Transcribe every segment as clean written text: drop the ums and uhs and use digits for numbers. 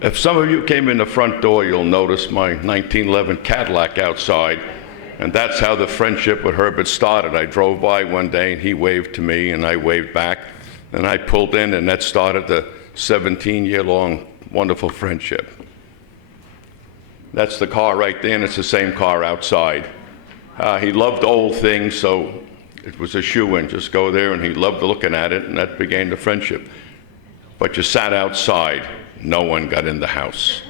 If some of you came in the front door, you'll notice my 1911 Cadillac outside, and that's how the friendship with Herbert started. I drove by one day, and he waved to me, and I waved back, and I pulled in, and that started the 17-year-long wonderful friendship. That's the car right there, and it's the same car outside. He loved old things, so it was a shoo-in. Just go there, and he loved looking at it, and that began the friendship. But you sat outside. No one got in the house.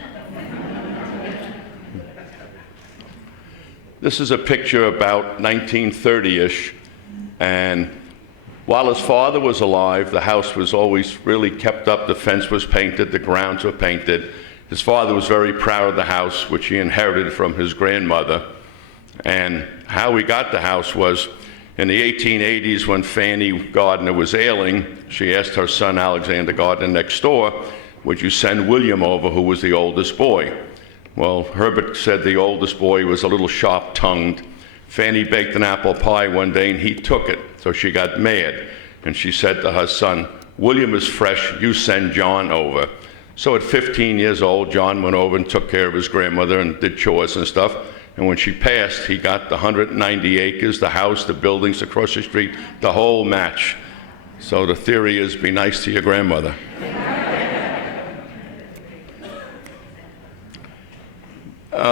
This is a picture about 1930-ish, and while his father was alive, the house was always really kept up. The fence was painted, the grounds were painted. His father was very proud of the house, which he inherited from his grandmother. And how we got the house was, in the 1880s, when Fanny Gardiner was ailing, she asked her son Alexander Gardiner next door, would you send William over, who was the oldest boy? Well, Herbert said the oldest boy was a little sharp-tongued. Fanny baked an apple pie one day, and he took it, so she got mad. And she said to her son, William is fresh, you send John over. So at 15 years old, John went over and took care of his grandmother and did chores and stuff. And when she passed, he got the 190 acres, the house, the buildings across the street, the whole match. So the theory is, be nice to your grandmother.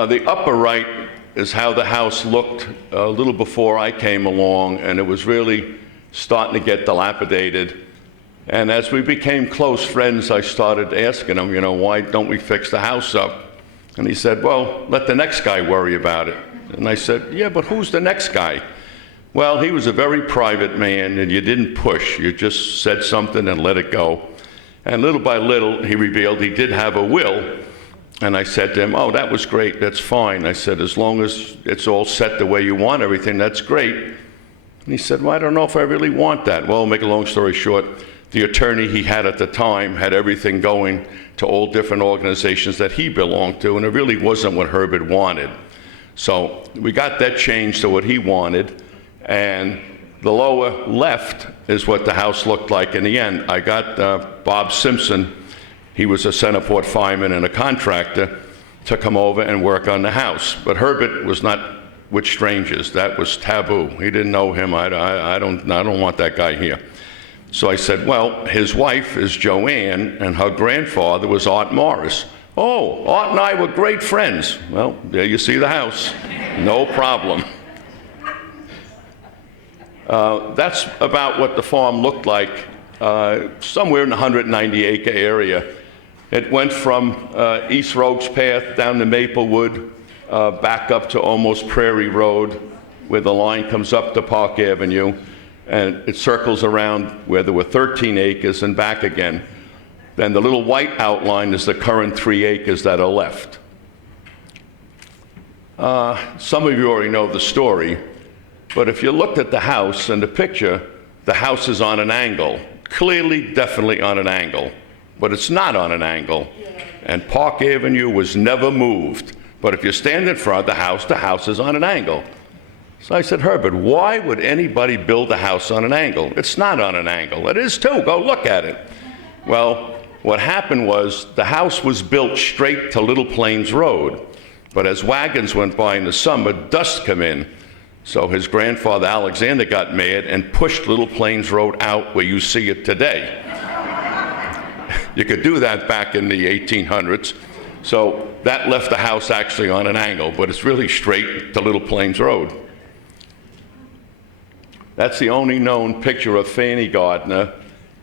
The upper right is how the house looked a little before I came along, and it was really starting to get dilapidated. And as we became close friends, I started asking him, why don't we fix the house up? And he said, well, let the next guy worry about it. And I said, yeah, but who's the next guy? Well, he was a very private man, and you didn't push. You just said something and let it go. And little by little, he revealed he did have a will. And I said to him, oh, that was great, that's fine. I said, as long as it's all set the way you want everything, that's great. And he said, well, I don't know if I really want that. Well, make a long story short, the attorney he had at the time had everything going to all different organizations that he belonged to, and it really wasn't what Herbert wanted. So we got that changed to what he wanted, and the lower left is what the house looked like in the end. I got Bob Simpson. He was a Centerport fireman and a contractor, to come over and work on the house. But Herbert was not with strangers. That was taboo. He didn't know him. I don't want that guy here. So I said, well, his wife is Joanne, and her grandfather was Art Morris. Oh, Art and I were great friends. Well, there you see the house. No problem. That's about what the farm looked like, somewhere in the 190-acre area. It went from East Rogues Path down to Maplewood, back up to almost Prairie Road, where the line comes up to Park Avenue, and it circles around where there were 13 acres and back again. Then the little white outline is the current 3 acres that are left. Some of you already know the story, but if you looked at the house and the picture, the house is on an angle, clearly, definitely on an angle. But it's not on an angle, and Park Avenue was never moved. But if you stand in front of the house is on an angle. So I said, Herbert, why would anybody build a house on an angle? It's not on an angle. It is too. Go look at it. Well, what happened was the house was built straight to Little Plains Road, but as wagons went by in the summer, dust came in. So his grandfather Alexander got mad and pushed Little Plains Road out where you see it today. You could do that back in the 1800s. So that left the house actually on an angle, but it's really straight to Little Plains Road. That's the only known picture of Fanny Gardiner,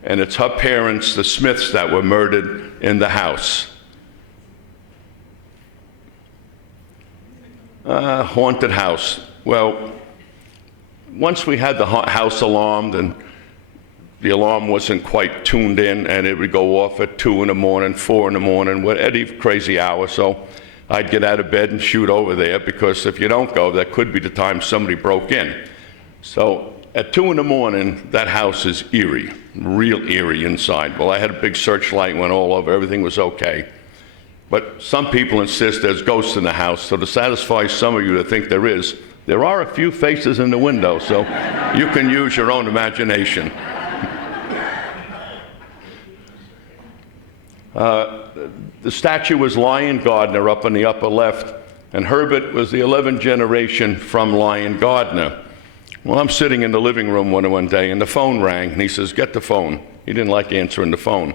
and it's her parents, the Smiths, that were murdered in the house. Haunted house. Well, once we had the house alarmed, and the alarm wasn't quite tuned in, and it would go off at 2 in the morning, 4 in the morning, any crazy hour. So I'd get out of bed and shoot over there, because if you don't go, that could be the time somebody broke in. So at 2 in the morning, that house is eerie, real eerie inside. Well, I had a big searchlight, went all over, everything was okay. But some people insist there's ghosts in the house, so to satisfy some of you that think there are a few faces in the window, so you can use your own imagination. The statue was Lion Gardiner up in the upper left, and Herbert was the 11th generation from Lion Gardiner. Well, I'm sitting in the living room one day, and the phone rang, and he says, "Get the phone." He didn't like answering the phone.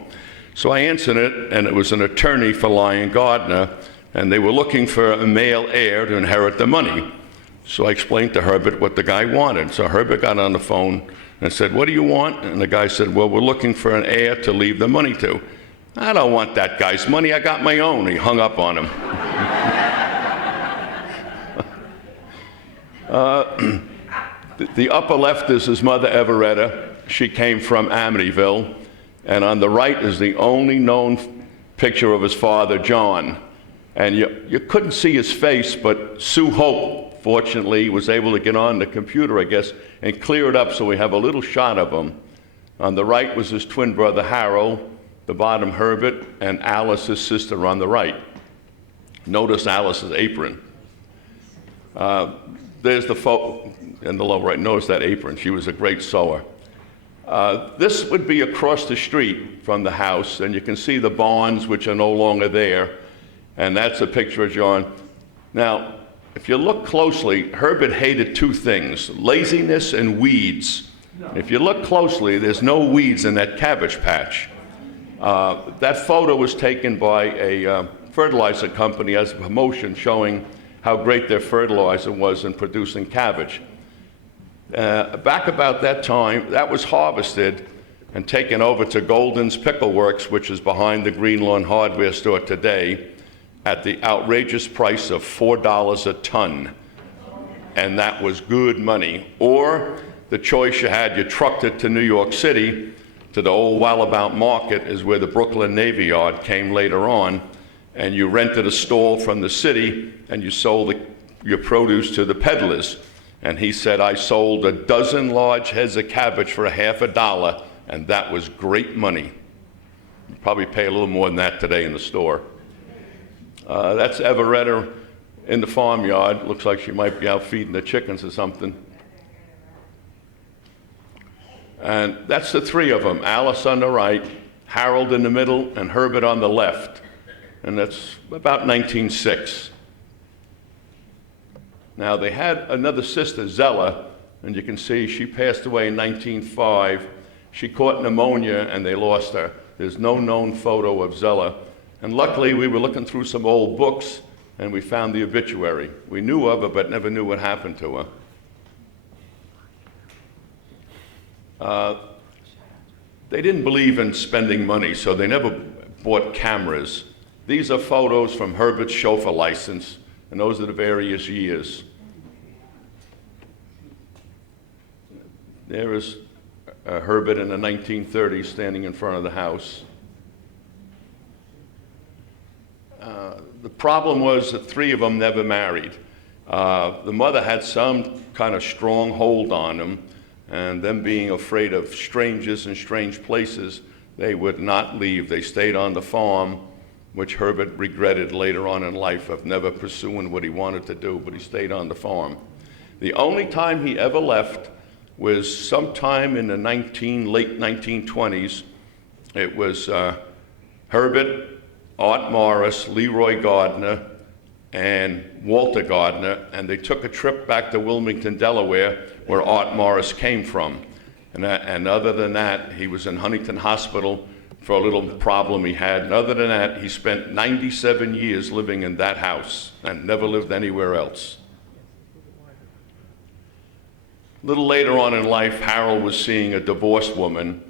So I answered it, and it was an attorney for Lion Gardiner, and they were looking for a male heir to inherit the money. So I explained to Herbert what the guy wanted. So Herbert got on the phone and said, "What do you want?" And the guy said, "Well, we're looking for an heir to leave the money to." "I don't want that guy's money, I got my own." He hung up on him. The upper left is his mother, Everetta. She came from Amityville. And on the right is the only known picture of his father, John. And you couldn't see his face, but Sue Hope, fortunately, was able to get on the computer, I guess, and clear it up so we have a little shot of him. On the right was his twin brother, Harold, the bottom, Herbert, and Alice, his sister, on the right. Notice Alice's apron. There's the photo in the lower right. Notice that apron. She was a great sewer. This would be across the street from the house, and you can see the barns, which are no longer there, and that's a picture of John. Now, if you look closely, Herbert hated two things, laziness and weeds. If you look closely, there's no weeds in that cabbage patch. That photo was taken by a fertilizer company as a promotion, showing how great their fertilizer was in producing cabbage. Back about that time, that was harvested and taken over to Golden's Pickle Works, which is behind the Greenlawn hardware store today, at the outrageous price of $4 a ton. And that was good money. Or the choice you had, you trucked it to New York City, to the old Wallabout Market, is where the Brooklyn Navy Yard came later on, and you rented a stall from the city, and you sold your produce to the peddlers. And he said, "I sold a dozen large heads of cabbage for $50, and that was great money." You probably pay a little more than that today in the store. That's Everetta in the farmyard. Looks like she might be out feeding the chickens or something. And that's the three of them, Alice on the right, Harold in the middle, and Herbert on the left. And that's about 1906. Now, they had another sister, Zella, and you can see she passed away in 1905. She caught pneumonia, and they lost her. There's no known photo of Zella. And luckily, we were looking through some old books, and we found the obituary. We knew of her, but never knew what happened to her. They didn't believe in spending money, so they never bought cameras. These are photos from Herbert's chauffeur license, and those are the various years. There is Herbert in the 1930s standing in front of the house. The problem was that three of them never married. The mother had some kind of strong hold on them, and them being afraid of strangers and strange places, they would not leave. They stayed on the farm, which Herbert regretted later on in life of never pursuing what he wanted to do, but he stayed on the farm. The only time he ever left was sometime in the late 1920s. It was Herbert, Art Morris, Leroy Gardiner, and Walter Gardiner, and they took a trip back to Wilmington, Delaware, where Art Morris came from. And other than that, he was in Huntington Hospital for a little problem he had. And other than that, he spent 97 years living in that house and never lived anywhere else. A little later on in life, Harold was seeing a divorced woman,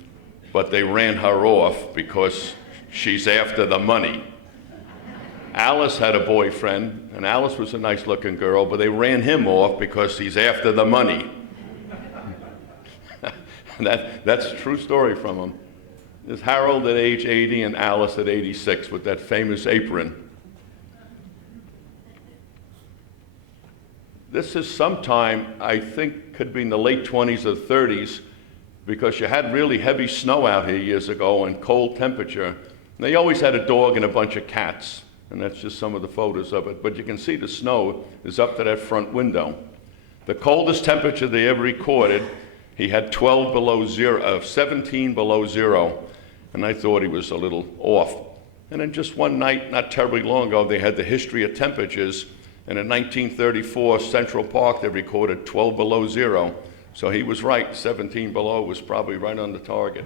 but they ran her off because she's after the money. Alice had a boyfriend, and Alice was a nice-looking girl, but they ran him off because he's after the money. That's a true story from him. There's Harold at age 80 and Alice at 86 with that famous apron. This is sometime, I think, could be in the late 20s or 30s, because you had really heavy snow out here years ago and cold temperature. And they always had a dog and a bunch of cats, and that's just some of the photos of it. But you can see the snow is up to that front window. The coldest temperature they ever recorded, he had 17 below zero, and I thought he was a little off. And then just one night, not terribly long ago, they had the history of temperatures. And in 1934, Central Park, they recorded 12 below zero. So he was right, 17 below was probably right on the target.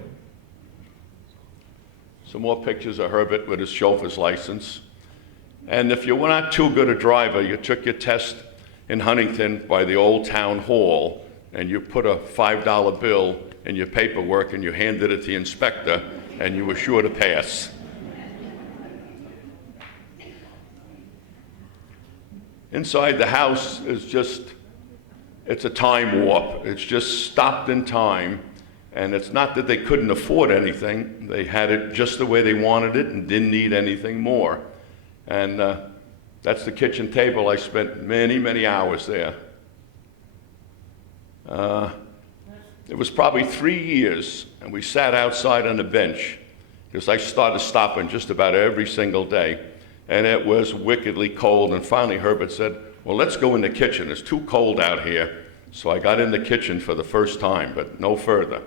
Some more pictures of Herbert with his chauffeur's license. And if you were not too good a driver, you took your test in Huntington by the old town hall, and you put a $5 bill in your paperwork and you handed it to the inspector, and you were sure to pass. Inside the house is just, it's a time warp. It's just stopped in time. And it's not that they couldn't afford anything. They had it just the way they wanted it and didn't need anything more. And that's the kitchen table. I spent many, many hours there. It was probably 3 years, and we sat outside on the bench because I started stopping just about every single day. And it was wickedly cold. And finally, Herbert said, well, let's go in the kitchen. It's too cold out here. So I got in the kitchen for the first time, but no further.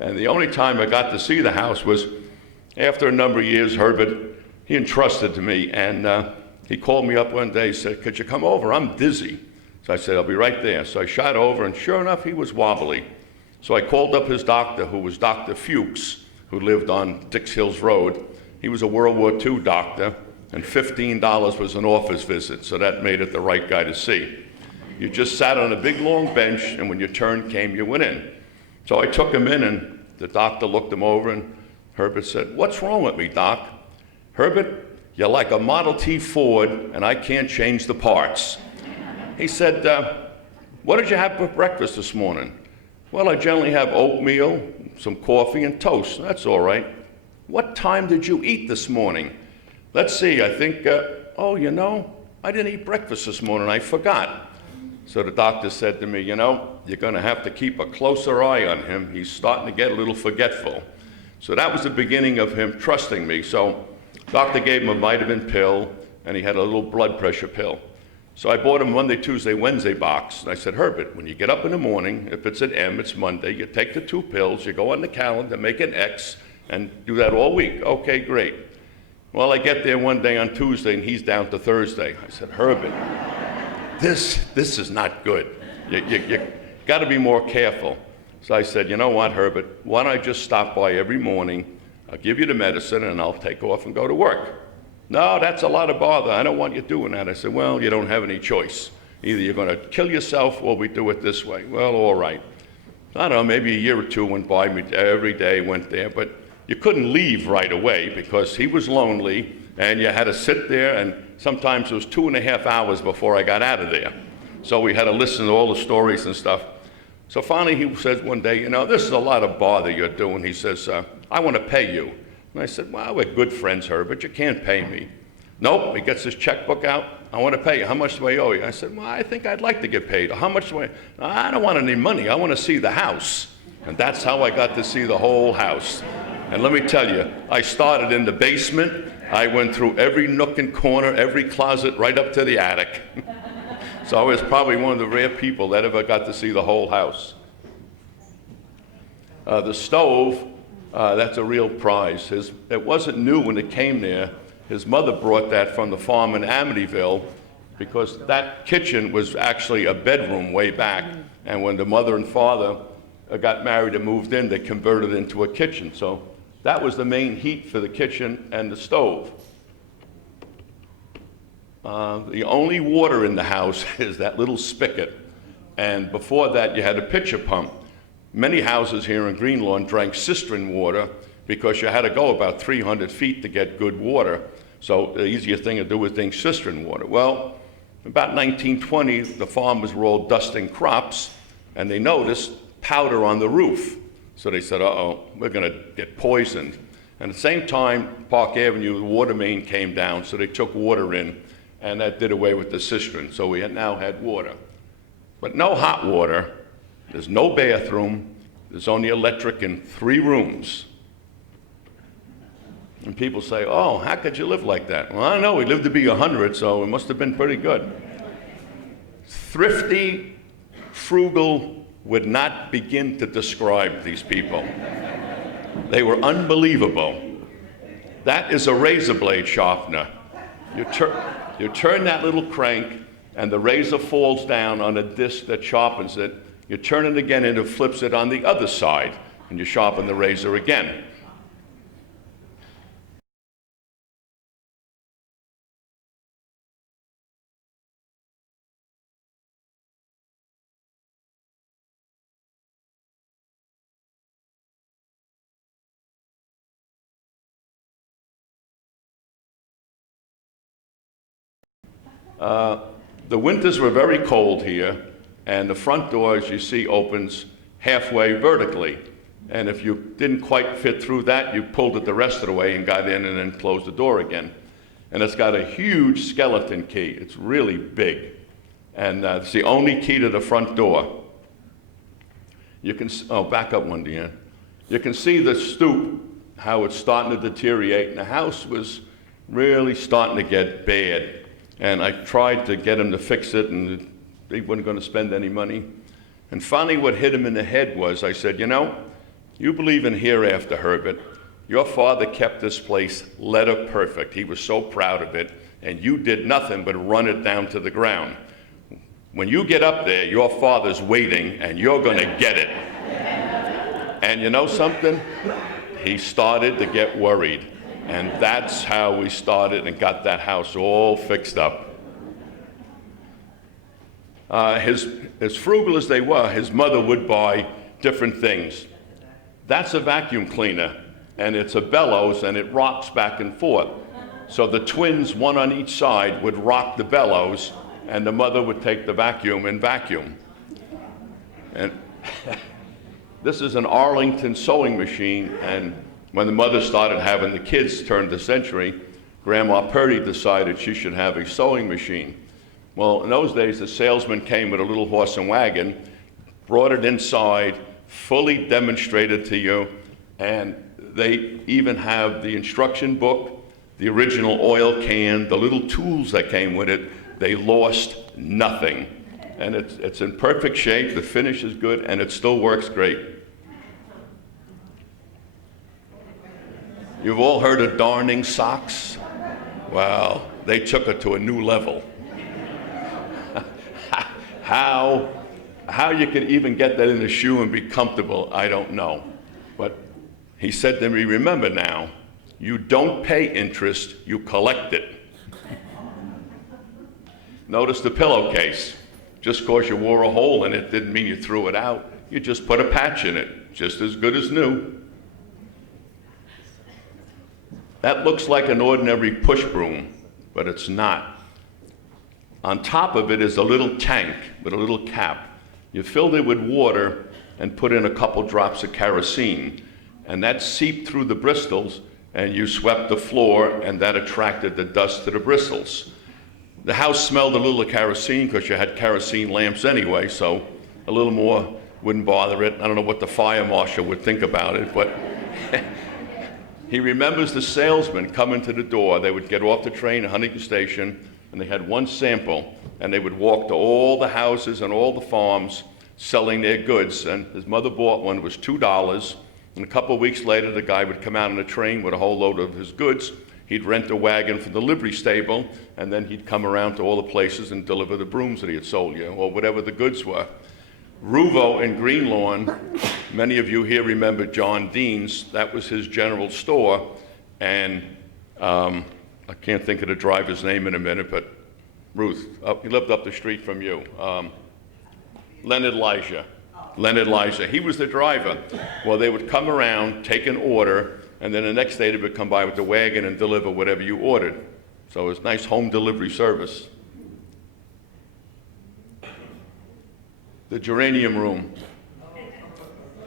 And the only time I got to see the house was after a number of years. Herbert, he entrusted to me, and he called me up one day and said, could you come over? I'm dizzy. So I said, I'll be right there. So I shot over, and sure enough, he was wobbly. So I called up his doctor, who was Dr. Fuchs, who lived on Dix Hills Road. He was a World War II doctor, and $15 was an office visit, so that made it the right guy to see. You just sat on a big long bench, and when your turn came, you went in. So I took him in, and the doctor looked him over, and Herbert said, what's wrong with me, Doc? Herbert, you're like a Model T Ford, and I can't change the parts. He said, what did you have for breakfast this morning? Well, I generally have oatmeal, some coffee, and toast. That's all right. What time did you eat this morning? Let's see, I think, oh, you know, I didn't eat breakfast this morning. I forgot. So the doctor said to me, you know, you're going to have to keep a closer eye on him. He's starting to get a little forgetful. So that was the beginning of him trusting me. So doctor gave him a vitamin pill, and he had a little blood pressure pill. So I bought him Monday, Tuesday, Wednesday box. And I said, Herbert, when you get up in the morning, if it's an M, it's Monday, you take the 2 pills, you go on the calendar, make an X, and do that all week. Okay, great. Well, I get there one day on Tuesday, and he's down to Thursday. I said, Herbert, this is not good. You got to be more careful. So I said, you know what, Herbert, why don't I just stop by every morning, I'll give you the medicine, and I'll take off and go to work. No, that's a lot of bother. I don't want you doing that. I said, well, you don't have any choice. Either you're going to kill yourself or we do it this way. Well, all right. I don't know, maybe a year or two went by, me every day went there, but you couldn't leave right away because he was lonely, and you had to sit there, and sometimes it was 2.5 hours before I got out of there. So we had to listen to all the stories and stuff. So finally he says one day, you know, this is a lot of bother you're doing. He says, I want to pay you. And I said, well, we're good friends, Herbert. You can't pay me. Nope. He gets his checkbook out. I want to pay you. How much do I owe you? I said, well, I think I'd like to get paid. How much do I don't want any money. I want to see the house. And that's how I got to see the whole house. And let me tell you, I started in the basement. I went through every nook and corner, every closet, right up to the attic. So I was probably one of the rare people that ever got to see the whole house. The stove, that's a real prize. It wasn't new when it came there. His mother brought that from the farm in Amityville because that kitchen was actually a bedroom way back. And when the mother and father got married and moved in, they converted it into a kitchen. So that was the main heat for the kitchen and the stove. The only water in the house is that little spigot. And before that, you had a pitcher pump. Many houses here in Greenlawn drank cistern water because you had to go about 300 feet to get good water. So the easiest thing to do was drink cistern water. Well, about 1920, the farmers were all dusting crops, and they noticed powder on the roof. So they said, uh-oh, we're going to get poisoned. And at the same time, Park Avenue, the water main came down, so they took water in, and that did away with the cistern. So we now had water. But no hot water. There's no bathroom. There's only electric in 3 rooms. And people say, oh, how could you live like that? Well, I don't know. We lived to be 100, so it must have been pretty good. Thrifty, frugal would not begin to describe these people. They were unbelievable. That is a razor blade sharpener. You turn that little crank, and the razor falls down on a disc that sharpens it. You turn it again, and it flips it on the other side, and you sharpen the razor again. The winters were very cold here, and the front door, as you see, opens halfway vertically. And if you didn't quite fit through that, you pulled it the rest of the way and got in and then closed the door again. And it's got a huge skeleton key. It's really big. And it's the only key to the front door. You can, back up one, Deanne. You can see the stoop, how it's starting to deteriorate, and the house was really starting to get bad. And I tried to get him to fix it, and they weren't going to spend any money. And finally what hit him in the head was, I said, you know, you believe in hereafter, Herbert. Your father kept this place letter perfect. He was so proud of it, and you did nothing but run it down to the ground. When you get up there, your father's waiting, and you're going to get it. And you know something? He started to get worried. And that's how we started and got that house all fixed up. As frugal as they were, his mother would buy different things. That's a vacuum cleaner, and it's a bellows, and it rocks back and forth. So the twins, one on each side, would rock the bellows, and the mother would take the vacuum and vacuum. And this is an Arlington sewing machine, and when the mother started having the kids turn the century, Grandma Purdy decided she should have a sewing machine. Well, in those days, the salesman came with a little horse and wagon, brought it inside, fully demonstrated to you, and they even have the instruction book, the original oil can, the little tools that came with it. They lost nothing. And it's in perfect shape, the finish is good, and it still works great. You've all heard of darning socks? Well, they took it to a new level. How you could even get that in a shoe and be comfortable, I don't know. But he said to me, remember now, you don't pay interest, you collect it. Notice the pillowcase. Just because you wore a hole in it didn't mean you threw it out. You just put a patch in it, just as good as new. That looks like an ordinary push broom, but it's not. On top of it is a little tank with a little cap. You filled it with water and put in a couple drops of kerosene, and that seeped through the bristles, and you swept the floor, and that attracted the dust to the bristles. The house smelled a little of kerosene because you had kerosene lamps anyway, so a little more wouldn't bother it. I don't know what the fire marshal would think about it, but he remembers the salesman coming to the door. They would get off the train at Huntington Station, and they had one sample, and they would walk to all the houses and all the farms selling their goods. And his mother bought one. It was $2. And a couple of weeks later, the guy would come out on a train with a whole load of his goods. He'd rent a wagon from the livery stable, and then he'd come around to all the places and deliver the brooms that he had sold you, or whatever the goods were. Ruvo in Greenlawn, many of you here remember John Dean's. That was his general store, and I can't think of the driver's name in a minute, but Ruth, he lived up the street from you. Leonard Elijah, he was the driver. Well, they would come around, take an order, and then the next day they would come by with the wagon and deliver whatever you ordered. So it was nice home delivery service. The geranium room.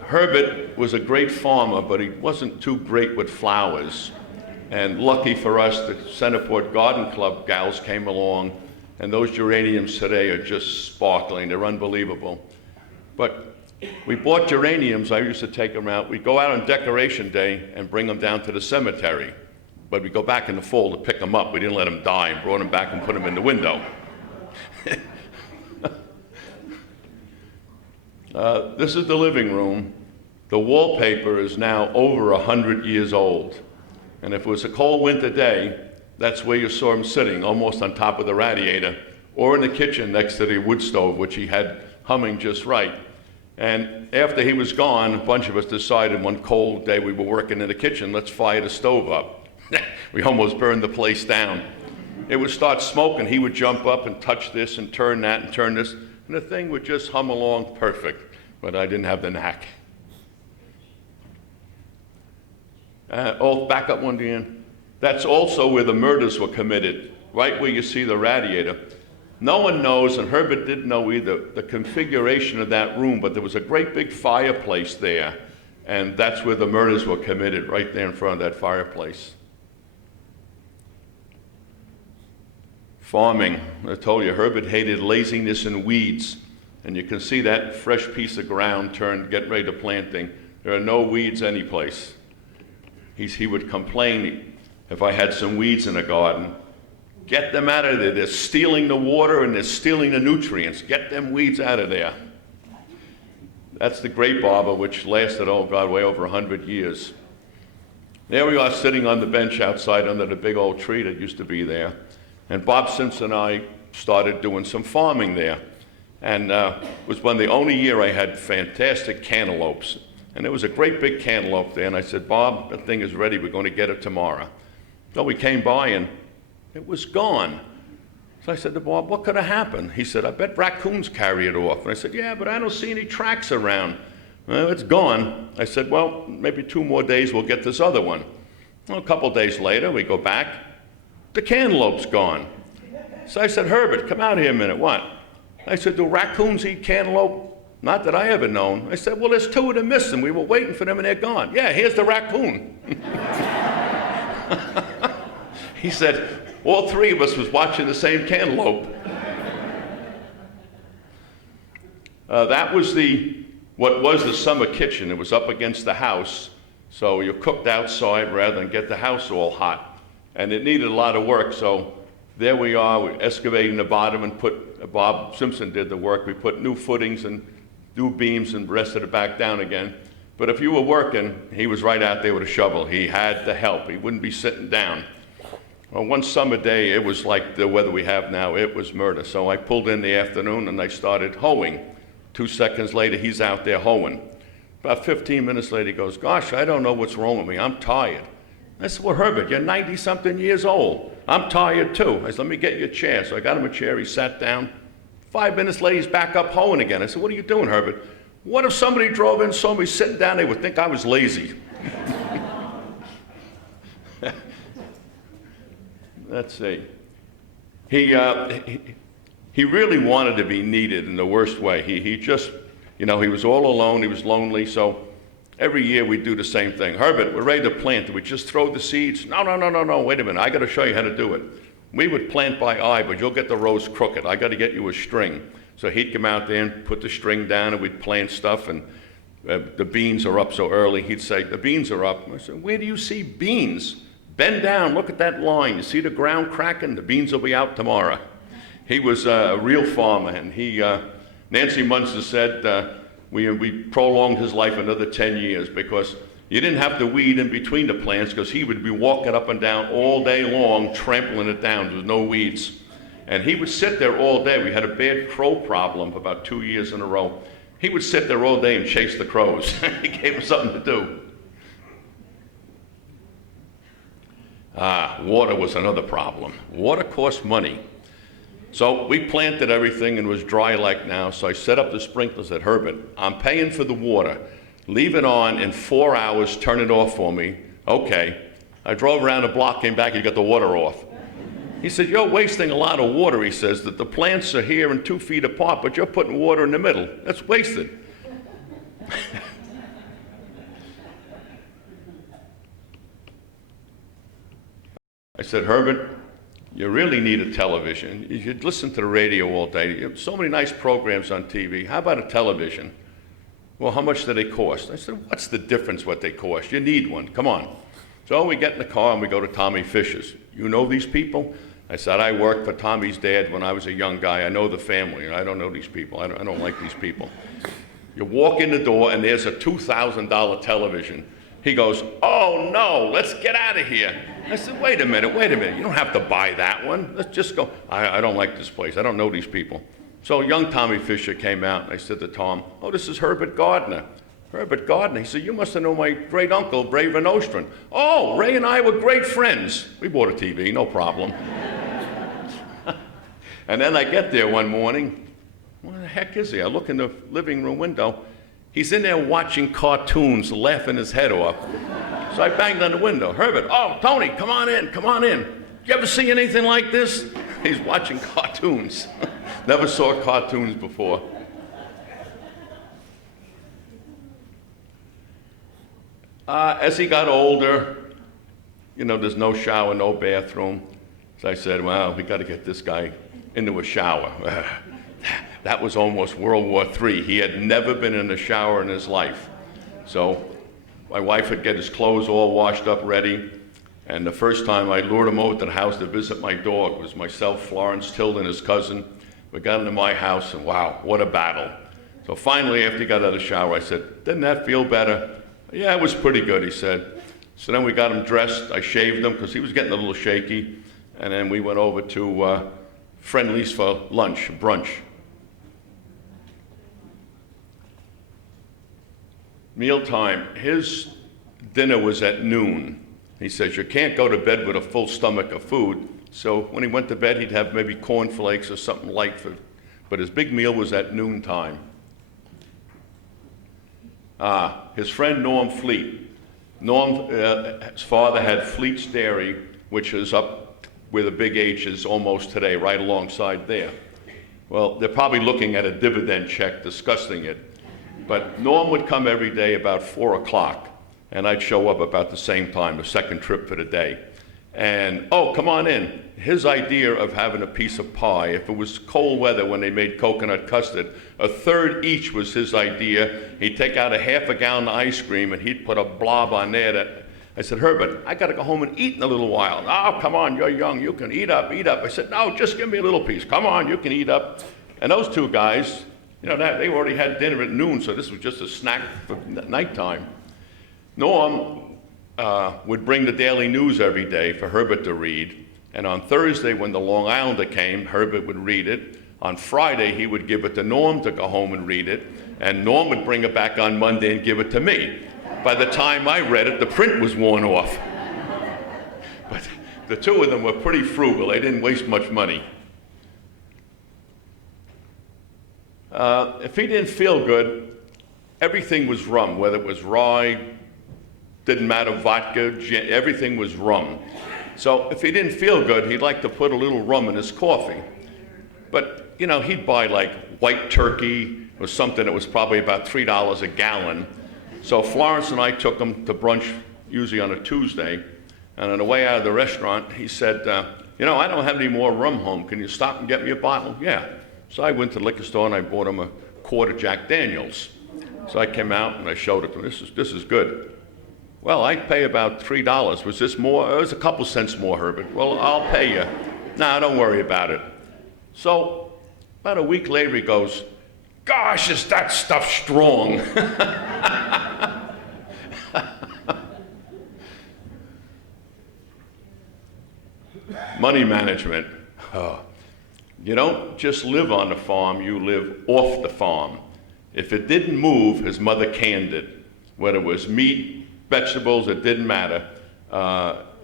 Herbert was a great farmer, but he wasn't too great with flowers. And lucky for us, the Centerport Garden Club gals came along, and those geraniums today are just sparkling. They're unbelievable. But we bought geraniums. I used to take them out. We'd go out on decoration day and bring them down to the cemetery. But we'd go back in the fall to pick them up. We didn't let them die and brought them back and put them in the window. This is the living room. The wallpaper is now over 100 years old. And if it was a cold winter day, that's where you saw him sitting, almost on top of the radiator, or in the kitchen next to the wood stove, which he had humming just right. And after he was gone, a bunch of us decided one cold day we were working in the kitchen, let's fire the stove up. We almost burned the place down. It would start smoking. He would jump up and touch this and turn that and turn this, and the thing would just hum along perfect, but I didn't have the knack. Back up one, Deanne. That's also where the murders were committed, right where you see the radiator. No one knows, and Herbert didn't know either, the configuration of that room, but there was a great big fireplace there, and that's where the murders were committed, right there in front of that fireplace. Farming. I told you, Herbert hated laziness and weeds, and you can see that fresh piece of ground getting ready to planting. There are no weeds anyplace. He would complain if I had some weeds in the garden. Get them out of there. They're stealing the water and they're stealing the nutrients. Get them weeds out of there. That's the grape arbor, which lasted, oh God, way over 100 years. There we are sitting on the bench outside under the big old tree that used to be there. And Bob Simpson and I started doing some farming there. And it was the only year I had fantastic cantaloupes. And there was a great big cantaloupe there, and I said, Bob, that thing is ready, we're going to get it tomorrow. So we came by and it was gone. So I said to Bob, what could have happened? He said, I bet raccoons carry it off. And I said, yeah, but I don't see any tracks around. Well, it's gone. I said, well, maybe 2 more days we'll get this other one. Well, a couple days later, we go back, the cantaloupe's gone. So I said, Herbert, come out here a minute, what? I said, do raccoons eat cantaloupe? Not that I ever known. I said, well, there's 2 of them missing. We were waiting for them and they're gone. Yeah, here's the raccoon. He said, all 3 of us was watching the same cantaloupe. That was what was the summer kitchen. It was up against the house. So you cooked outside rather than get the house all hot. And it needed a lot of work. So there we are, we're excavating the bottom and Bob Simpson did the work. We put new footings and new beams and rested it back down again. But if you were working, he was right out there with a shovel. He had the help. He wouldn't be sitting down. Well, one summer day, it was like the weather we have now. It was murder. So I pulled in the afternoon and I started hoeing. 2 seconds later, he's out there hoeing. About 15 minutes later, he goes, gosh, I don't know what's wrong with me. I'm tired. I said, well, Herbert, you're 90-something years old. I'm tired too. I said, let me get you a chair. So I got him a chair. He sat down. 5 minutes later, he's back up hoeing again. I said, what are you doing, Herbert? What if somebody drove in and saw me sitting down, they would think I was lazy. Let's see. He really wanted to be needed in the worst way. He just, he was all alone. He was lonely. So every year we do the same thing. Herbert, we're ready to plant. Do we just throw the seeds? No. Wait a minute. I got to show you how to do it. We would plant by eye, but you'll get the rows crooked. I got to get you a string. So he'd come out there and put the string down, and we'd plant stuff, and the beans are up so early. He'd say, the beans are up. I said, where do you see beans? Bend down, look at that line. You see the ground cracking? The beans will be out tomorrow. He was a real farmer, and Nancy Munster said we prolonged his life another 10 years because you didn't have to weed in between the plants because he would be walking up and down all day long, trampling it down. There was no weeds. And he would sit there all day. We had a bad crow problem about 2 years in a row. He would sit there all day and chase the crows. He gave him something to do. Water was another problem. Water cost money. So we planted everything and it was dry like now. So I set up the sprinklers at Herbert. I'm paying for the water. Leave it on in 4 hours, turn it off for me. Okay. I drove around the block, came back, you got the water off. He said, you're wasting a lot of water, he says, that the plants are here and 2 feet apart, but you're putting water in the middle. That's wasted. I said, Herbert, you really need a television. You should listen to the radio all day. You have so many nice programs on TV. How about a television? Well, how much do they cost? I said, what's the difference what they cost? You need one. Come on. So we get in the car and we go to Tommy Fisher's. You know these people? I said, I worked for Tommy's dad when I was a young guy. I know the family. I don't know these people. I don't like these people. You walk in the door and there's a $2,000 television. He goes, "Oh no, let's get out of here." I said, wait a minute, you don't have to buy that one. Let's just go. I don't like this place. I don't know these people. So young Tommy Fisher came out, and I said to Tom, "Oh, this is Herbert Gardiner." Herbert Gardiner. He said, "You must have known my great uncle, Ray Van Ostrin." "Oh, Ray and I were great friends." We bought a TV, no problem. And then I get there one morning. Where the heck is he? I look in the living room window. He's in there watching cartoons, laughing his head off. So I banged on the window. "Herbert, oh, Tony, come on in, come on in. You ever see anything like this?" He's watching cartoons. Never saw cartoons before. As he got older, there's no shower, no bathroom. So I said, well, we got to get this guy into a shower. That was almost World War III. He had never been in a shower in his life. So my wife would get his clothes all washed up ready. And the first time I lured him over to the house to visit my dog, it was myself, Florence, Tilden, his cousin. We got into my house, and wow, what a battle. So finally, after he got out of the shower, I said, "Didn't that feel better?" "Yeah, it was pretty good," he said. So then we got him dressed. I shaved him because he was getting a little shaky. And then we went over to Friendly's for lunch, brunch. Mealtime, his dinner was at noon. He says, you can't go to bed with a full stomach of food. So when he went to bed, he'd have maybe cornflakes or something light, but his big meal was at noontime. His friend Norm Fleet. His father had Fleet's Dairy, which is up where the big H is almost today, right alongside there. Well, they're probably looking at a dividend check discussing it. But Norm would come every day about 4 o'clock, and I'd show up about the same time, the second trip for the day. And, oh, come on in. His idea of having a piece of pie, if it was cold weather when they made coconut custard, a third each was his idea. He'd take out a half a gallon of ice cream and he'd put a blob on there. I said, Herbert, I got to go home and eat in a little while. Oh, come on, you're young, you can eat up, eat up. I said, no, just give me a little piece. Come on, you can eat up. And those two guys, they already had dinner at noon, so this was just a snack for nighttime. Norm would bring the Daily News every day for Herbert to read. And on Thursday, when the Long Islander came, Herbert would read it. On Friday, he would give it to Norm to go home and read it. And Norm would bring it back on Monday and give it to me. By the time I read it, the print was worn off. But the two of them were pretty frugal. They didn't waste much money. If he didn't feel good, everything was rum, whether it was rye, didn't matter, vodka, gin, everything was rum. So if he didn't feel good, he'd like to put a little rum in his coffee. But, he'd buy like white turkey or something that was probably about $3 a gallon. So Florence and I took him to brunch, usually on a Tuesday. And on the way out of the restaurant, he said, I don't have any more rum home. Can you stop and get me a bottle? Yeah. So I went to the liquor store and I bought him a quart of Jack Daniels. So I came out and I showed it to him. This is good. Well, I pay about $3. Was this more? It was a couple cents more, Herbert. Well, I'll pay you. Nah, don't worry about it. So about a week later, he goes, gosh, is that stuff strong? Money management. You don't just live on the farm, you live off the farm. If it didn't move, his mother canned it. Whether it was meat, vegetables, it didn't matter.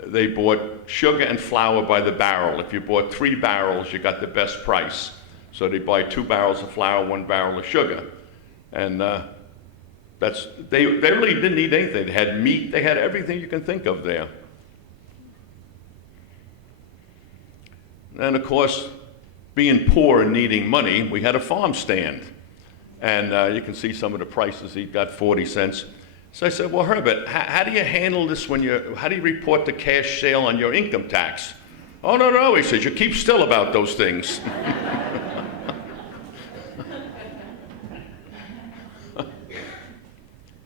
They bought sugar and flour by the barrel. If you bought 3 barrels, you got the best price. So they buy 2 barrels of flour, 1 barrel of sugar. And they really didn't need anything. They had meat, they had everything you can think of there. And of course, being poor and needing money, we had a farm stand. And you can see some of the prices. He got 40 cents. So I said, well, Herbert, how do you handle this how do you report the cash sale on your income tax? Oh, no, he says, you keep still about those things.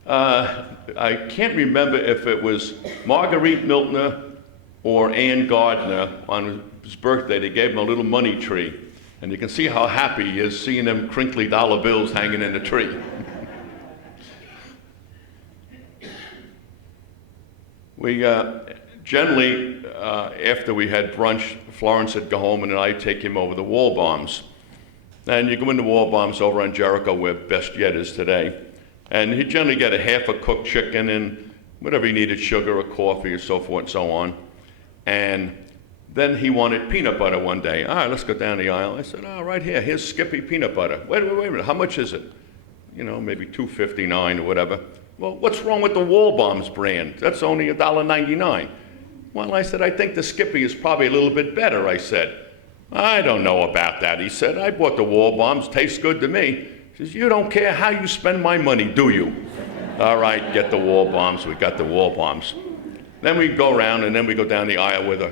I can't remember if it was Marguerite Miltner or Ann Gardner on his birthday. They gave him a little money tree. And you can see how happy he is seeing them crinkly dollar bills hanging in the tree. We generally, after we had brunch, Florence would go home and then I'd take him over the Wall Bombs. And you go into Wall Bombs over on Jericho, where Best Yet is today. And he'd generally get a half a cooked chicken and whatever he needed, sugar or coffee or so forth and so on. And then he wanted peanut butter one day. All right, let's go down the aisle. I said, oh, right here, here's Skippy peanut butter. Wait a minute, how much is it? You know, maybe $2.59 or whatever. Well, what's wrong with the Wall Bombs brand? That's only $1.99. Well, I said, I think the Skippy is probably a little bit better, I said. I don't know about that, he said. I bought the Wall Bombs, tastes good to me. He says, you don't care how you spend my money, do you? All right, get the Wall Bombs. We got the Wall Bombs. Then we go around and then we go down the aisle where the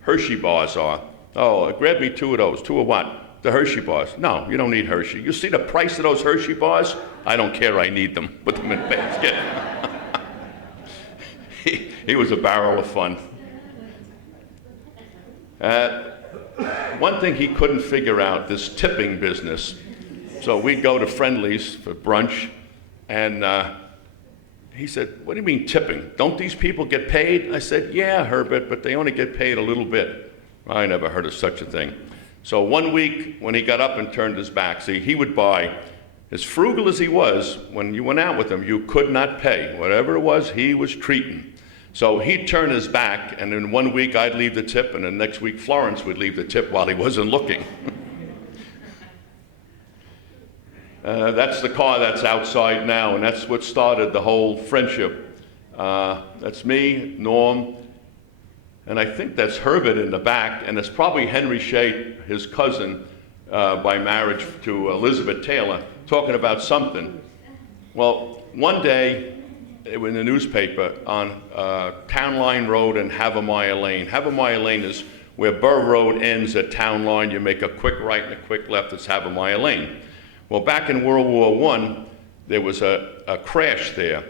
Hershey bars are. Oh, grab me 2 of those. 2 of what? The Hershey bars. No, you don't need Hershey. You see the price of those Hershey bars? I don't care, I need them. Put them in the basket. He was a barrel of fun. One thing he couldn't figure out, this tipping business. So we'd go to Friendly's for brunch, and he said, what do you mean tipping? Don't these people get paid? I said, yeah, Herbert, but they only get paid a little bit. I never heard of such a thing. So one week, when he got up and turned his back, see, he would buy, as frugal as he was, when you went out with him, you could not pay. Whatever it was, he was treating. So he'd turn his back, and in 1 week I'd leave the tip, and the next week Florence would leave the tip while he wasn't looking. That's the car that's outside now, and that's what started the whole friendship. That's me, Norm, and I think that's Herbert in the back, and it's probably Henry Shea, his cousin, by marriage to Elizabeth Taylor, talking about something. Well, one day, in the newspaper on Town Line Road and Havamaya Lane. Havamaya Lane is where Burr Road ends at Town Line. You make a quick right and a quick left, it's Havamaya Lane. Well, back in World War I, there was a crash there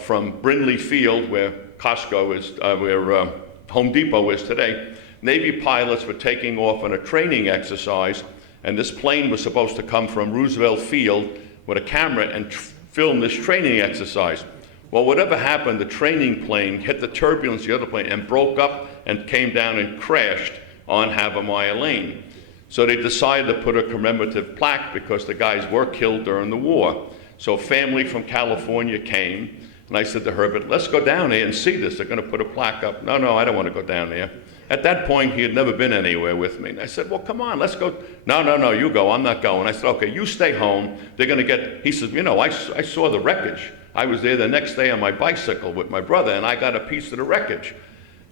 from Brindley Field, where Costco is, where Home Depot is today. Navy pilots were taking off on a training exercise, and this plane was supposed to come from Roosevelt Field with a camera and film this training exercise. Well, whatever happened, the training plane hit the turbulence of the other plane and broke up and came down and crashed on Havamaya Lane. So they decided to put a commemorative plaque because the guys were killed during the war. So family from California came, and I said to Herbert, let's go down there and see this. They're going to put a plaque up. No, I don't want to go down there. At that point, he had never been anywhere with me. And I said, well, come on, let's go. No, you go, I'm not going. I said, okay, you stay home. They're going to get, he says, you know, I saw the wreckage. I was there the next day on my bicycle with my brother, and I got a piece of the wreckage.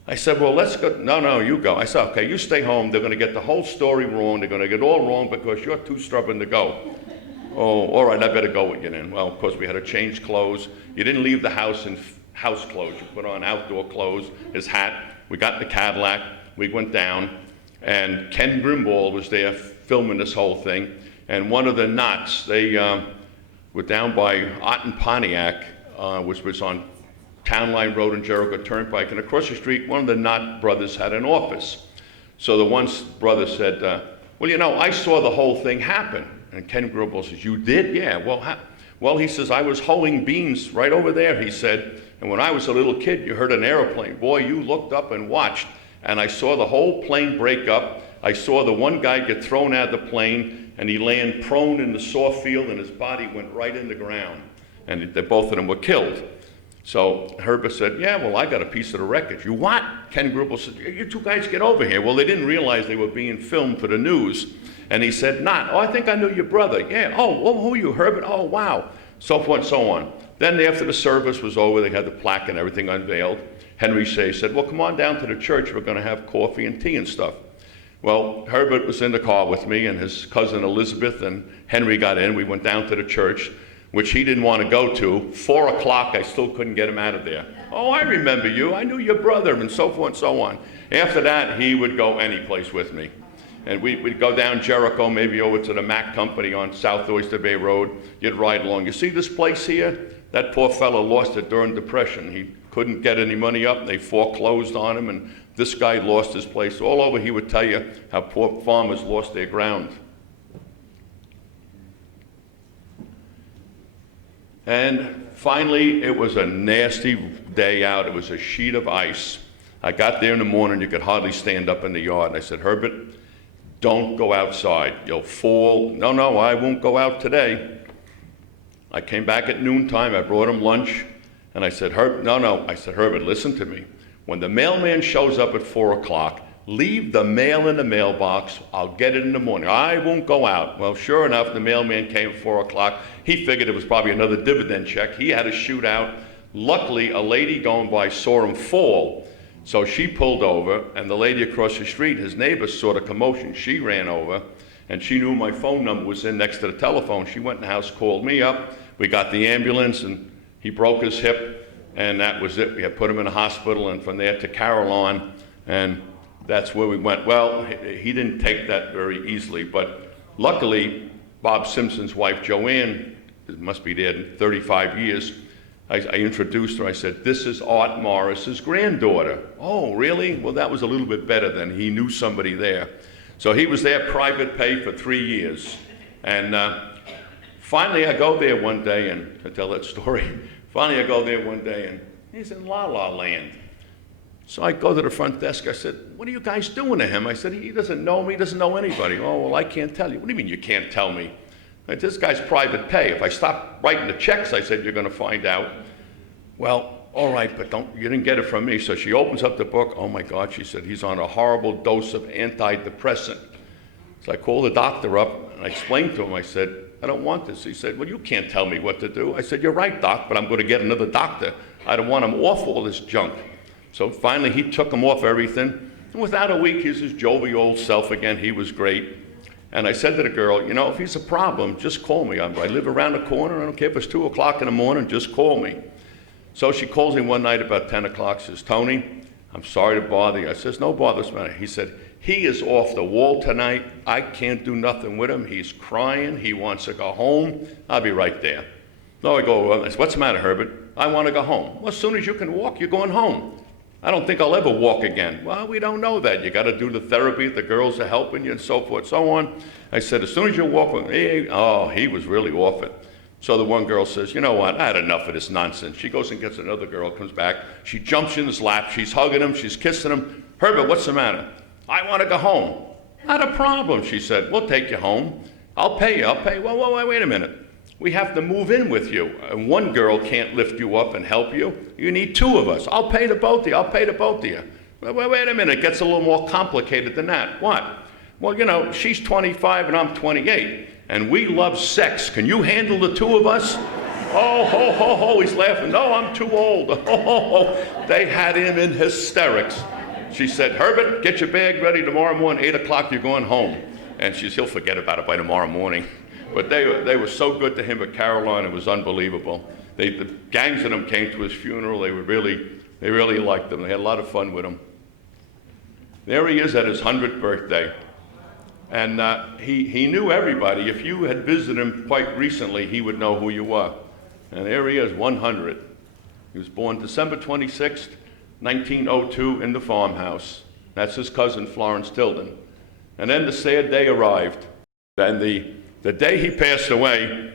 I said, well, let's go. No, you go. I said, okay, you stay home. They're going to get the whole story wrong. They're going to get all wrong because you're too stubborn to go. Oh, all right, I better go with you then. Well, of course, we had to change clothes. You didn't leave the house in house clothes. You put on outdoor clothes, his hat. We got in the Cadillac. We went down, and Ken Grimble was there filming this whole thing. And one of the knots, they were down by Ott and Pontiac, which was on Town Line Road and Jericho Turnpike. And across the street, one of the Knott brothers had an office. So the one brother said, well, you know, I saw the whole thing happen. And Ken Grimble says, you did? Yeah, well, he says, I was hoeing beans right over there, he said. And when I was a little kid, you heard an airplane. Boy, you looked up and watched. And I saw the whole plane break up. I saw the one guy get thrown out of the plane, and he landed prone in the soft field, and his body went right in the ground. And both of them were killed. So Herbert said, yeah, well, I got a piece of the wreckage. You what? Ken Grimble said, you two guys get over here. Well, they didn't realize they were being filmed for the news. And he said, not. Oh, I think I knew your brother. Yeah. Oh, well, who are you, Herbert? Oh, wow. So forth and so on. Then after the service was over, they had the plaque and everything unveiled. Henry Shea said, well, come on down to the church. We're going to have coffee and tea and stuff. Well, Herbert was in the car with me, and his cousin Elizabeth and Henry got in. We went down to the church, which he didn't want to go to. 4 o'clock, I still couldn't get him out of there. Oh, I remember you. I knew your brother, and so forth and so on. After that, he would go any place with me. And we'd go down Jericho, maybe over to the Mac Company on South Oyster Bay Road. You'd ride along. You see this place here? That poor fellow lost it during Depression. He couldn't get any money up. They foreclosed on him, and this guy lost his place. All over, he would tell you how poor farmers lost their ground. And finally, it was a nasty day out. It was a sheet of ice. I got there in the morning, you could hardly stand up in the yard. And I said, Herbert, don't go outside. You'll fall. No, I won't go out today. I came back at noontime. I brought him lunch. And I said, no. I said, Herbert, listen to me. When the mailman shows up at 4 o'clock, leave the mail in the mailbox. I'll get it in the morning. I won't go out. Well, sure enough, the mailman came at 4 o'clock. He figured it was probably another dividend check. He had to shoot out. Luckily, a lady going by saw him fall. So she pulled over, and the lady across the street, his neighbor, saw the commotion. She ran over, and she knew my phone number was in next to the telephone. She went in the house, called me up. We got the ambulance, and he broke his hip, and that was it. We had put him in a hospital, and from there to Carillon, and that's where we went. Well, he didn't take that very easily, but luckily, Bob Simpson's wife, Joanne, must be dead 35 years, I introduced her. I said, this is Art Morris's granddaughter. Oh, really? Well, that was a little bit better than he knew somebody there. So he was there private pay for 3 years. And finally, I go there one day, and to tell that story, finally I go there one day, and he's in La La Land. So I go to the front desk. I said, what are you guys doing to him? I said, he doesn't know me, he doesn't know anybody. Oh, well, I can't tell you. What do you mean you can't tell me? I said, this guy's private pay. If I stop writing the checks, I said, you're going to find out. Well, all right, but you didn't get it from me. So she opens up the book. Oh, my God, she said, he's on a horrible dose of antidepressant. So I called the doctor up, and I explained to him. I said, I don't want this. He said, well, you can't tell me what to do. I said, you're right, Doc, but I'm going to get another doctor. I don't want him off all this junk. So finally, he took him off everything. And without a week, he's his jovial old self again. He was great. And I said to the girl, you know, if he's a problem, just call me. I live around the corner. I don't care if it's 2 o'clock in the morning, just call me. So she calls him one night about 10 o'clock, says, Tony, I'm sorry to bother you. I says, no bother, what's the matter? He said, he is off the wall tonight. I can't do nothing with him. He's crying. He wants to go home. I'll be right there. No, I go, well, I said, what's the matter, Herbert? I want to go home. Well, as soon as you can walk, you're going home. I don't think I'll ever walk again. Well, we don't know that. You got to do the therapy. The girls are helping you and so forth, so on. I said, as soon as you walk, he was really off it. So the one girl says, you know what, I had enough of this nonsense. She goes and gets another girl, comes back. She jumps in his lap. She's hugging him. She's kissing him. Herbert, what's the matter? I want to go home. Not a problem, she said. We'll take you home. I'll pay you. Well, wait a minute. We have to move in with you. And one girl can't lift you up and help you. You need 2 of us. I'll pay the both of you. Well, wait a minute. It gets a little more complicated than that. What? Well, you know, she's 25 and I'm 28. And we love sex. Can you handle the 2 of us? Oh, ho, ho, ho. He's laughing. No, I'm too old. Oh, ho, ho. They had him in hysterics. She said, Herbert, get your bag ready tomorrow morning, 8 o'clock, you're going home. And he'll forget about it by tomorrow morning. But they were so good to him at Carillon, it was unbelievable. The gangs of them came to his funeral. They really liked him. They had a lot of fun with him. There he is at his 100th birthday. And he knew everybody. If you had visited him quite recently, he would know who you were. And there he is, 100. He was born December 26th, 1902 in the farmhouse. That's his cousin, Florence Tilden. And then the sad day arrived. And the day he passed away,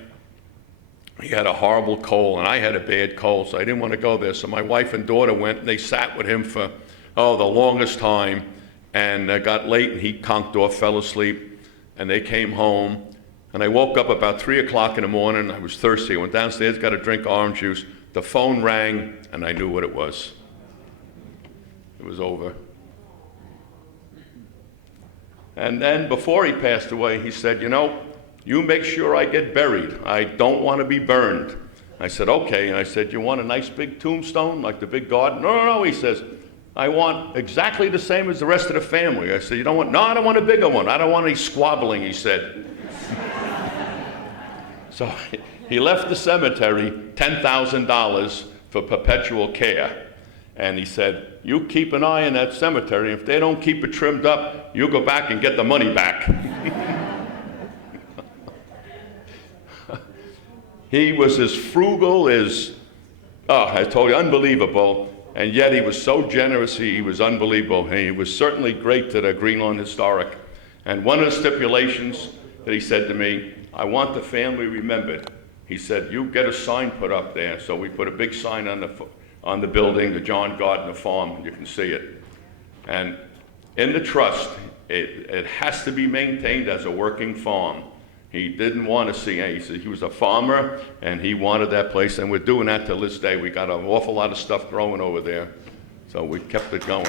he had a horrible cold, and I had a bad cold, so I didn't want to go there. So my wife and daughter went, and they sat with him for, the longest time, and got late, and he conked off, fell asleep, and they came home. And I woke up about 3 o'clock in the morning. I was thirsty. I went downstairs, got a drink of orange juice. The phone rang, and I knew what it was. It was over. And then before he passed away, he said, you know, you make sure I get buried. I don't want to be burned. I said, okay. And I said, you want a nice big tombstone, like the big garden? No, he says, I want exactly the same as the rest of the family. I said, you don't want? No, I don't want a bigger one. I don't want any squabbling, he said. So he left the cemetery $10,000 for perpetual care. And he said, you keep an eye on that cemetery. If they don't keep it trimmed up, you go back and get the money back. He was as frugal as, I told you, unbelievable. And yet he was so generous, he was unbelievable. And he was certainly great to the Greenlawn Historic. And one of the stipulations that he said to me, I want the family remembered he said, you get a sign put up there. So we put a big sign on the building, the John Gardiner Farm, and you can see it. And in the trust, it has to be maintained as a working farm. He didn't want to see it. He said he was a farmer, and he wanted that place, and we're doing that till this day. We got an awful lot of stuff growing over there, so we kept it going.